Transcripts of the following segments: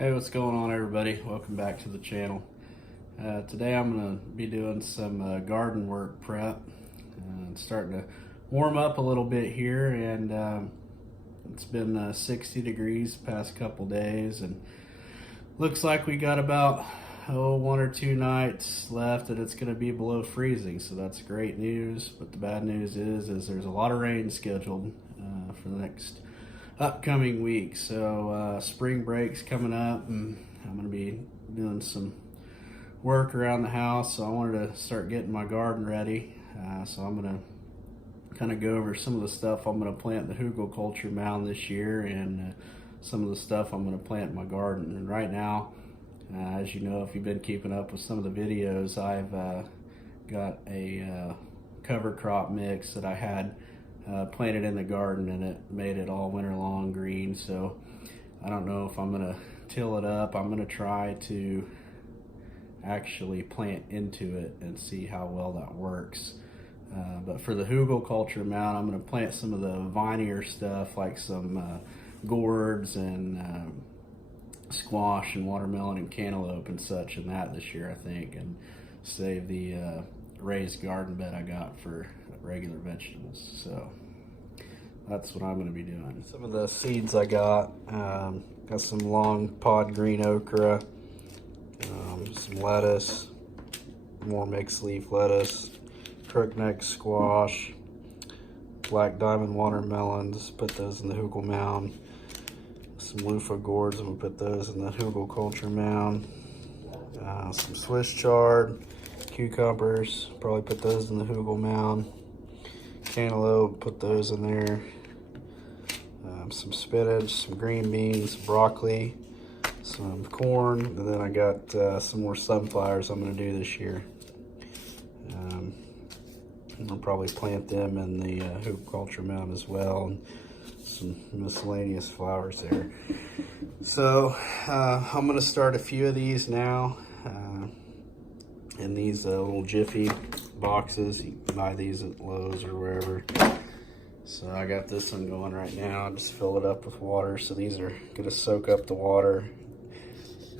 Hey, what's going on, everybody? Welcome back to the channel. Today I'm going to be doing some garden work prep. It's starting to warm up a little bit here, and it's been 60 degrees the past couple days, and looks like we got about 1 or 2 nights left and it's going to be below freezing, so that's great news. But the bad news is there's a lot of rain scheduled for the next upcoming week. So spring break's coming up, and I'm going to be doing some work around the house, so I wanted to start getting my garden ready. So I'm going to kind of go over some of the stuff I'm going to plant in the hugelkultur mound this year, and some of the stuff I'm going to plant in my garden. And right now, as you know, if you've been keeping up with some of the videos, I've got a cover crop mix that I had planted in the garden, and it made it all winter long green. So I don't know if I'm gonna till it up. I'm gonna try to actually plant into it and see how well that works. But for the hugelkultur mound, I'm gonna plant some of the vinier stuff, like some gourds and squash and watermelon and cantaloupe and such in that this year, I think, and save the raised garden bed I got for regular vegetables. So that's what I'm going to be doing. Some of the seeds I got some long pod green okra, some lettuce, more mixed leaf lettuce, crookneck squash, black diamond watermelons. Put those in the hugel mound. Some loofah gourds, I'm going to put those in the hugelkultur mound. Some Swiss chard, cucumbers, probably put those in the hugel mound. Cantaloupe, put those in there. Some spinach, some green beans, broccoli, some corn, and then I got some more sunflowers I'm going to do this year. I'll probably plant them in the hugelkultur mound as well, and some miscellaneous flowers there. So I'm going to start a few of these now in these little jiffy boxes. You can buy these at Lowe's or wherever. So I got this one going right now. I just fill it up with water. So these are going to soak up the water,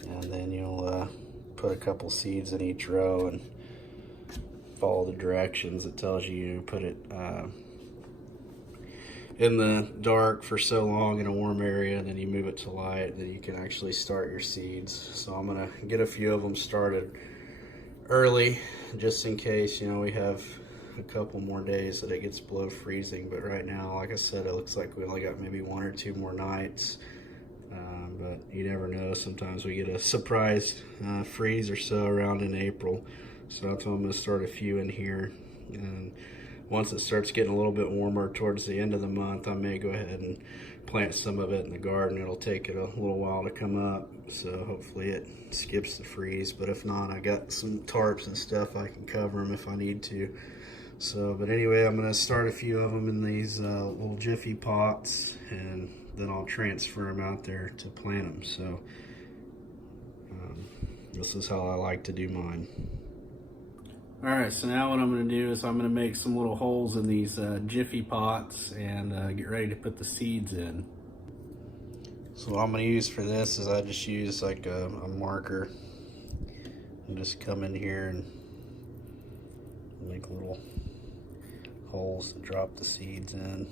and then you'll put a couple seeds in each row and follow the directions. It tells you put it in the dark for so long in a warm area, and then you move it to light, then you can actually start your seeds. So I'm gonna get a few of them started early, just in case, you know, we have a couple more days that it gets below freezing. But right now, like I said, it looks like we only got maybe 1 or 2 more nights, but you never know. Sometimes we get a surprise freeze or so around in April. So that's why I'm gonna start a few in here, and once it starts getting a little bit warmer towards the end of the month, I may go ahead and plant some of it in the garden. It'll take it a little while to come up, so hopefully it skips the freeze. But if not, I got some tarps and stuff I can cover them if I need to. So, but anyway, I'm going to start a few of them in these little jiffy pots, and then I'll transfer them out there to plant them. So this is how I like to do mine. Alright, so now what I'm going to do is I'm going to make some little holes in these jiffy pots and get ready to put the seeds in. So what I'm going to use for this is I just use like a marker and just come in here and make little holes and drop the seeds in.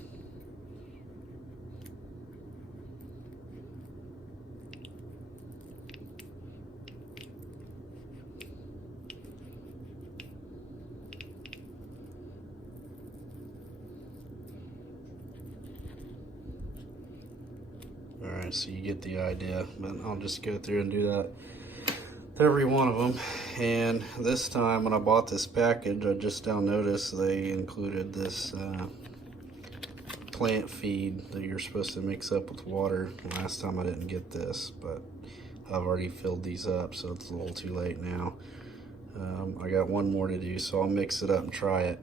Alright, so you get the idea, but I'll just go through and do that with every one of them. And this time when I bought this package, I just now noticed they included this plant feed that you're supposed to mix up with water. Last time I didn't get this, but I've already filled these up, so it's a little too late now. I got one more to do, so I'll mix it up and try it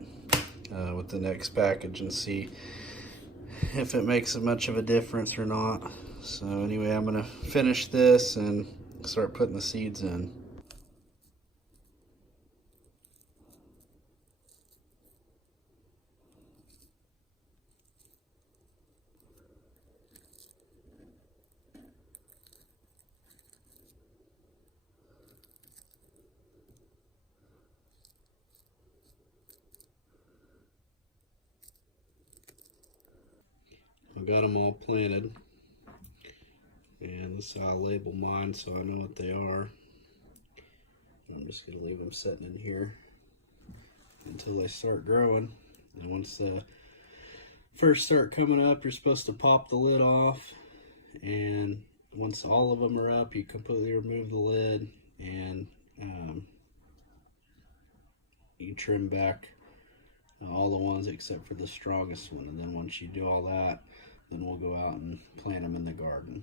with the next package and see if it makes much of a difference or not. So anyway, I'm gonna finish this and start putting the seeds in. I've got them all planted, and this is how I label mine so I know what they are. I'm just going to leave them sitting in here until they start growing. And once they first start coming up, you're supposed to pop the lid off, and once all of them are up, you completely remove the lid, and you trim back all the ones except for the strongest one. And then once you do all that, then we'll go out and plant them in the garden.